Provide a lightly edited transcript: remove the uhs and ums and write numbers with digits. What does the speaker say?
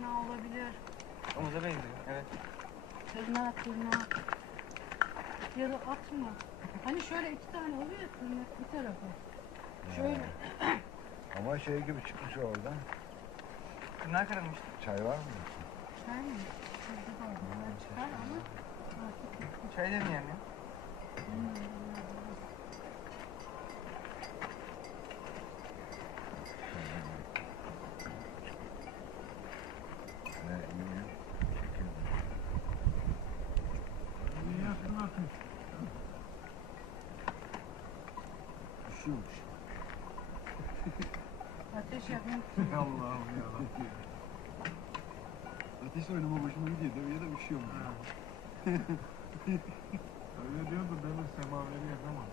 tırnağı olabilir. Omuza benziyor, evet. Tırnak. Ya da at mı? Hani şöyle iki tane oluyor ya tırnak bir tarafı. Şöyle. Ama şey gibi çıkmış oradan. Tırnağı kırılmıştı. Çay var mı? Çay mı? Şurada da var. Çıkar ama artık bitti. Çay demeyeyim ya. Ne iyi. Çekildi. İyi yakın atın. Üşüyormuş. Ateş yakmak. Allah'ım yarabbim ya. Ateş oynama hoşuma gidiyor tabii ya da üşüyorum. Öyle diyordu, benim semaveri yakamaz.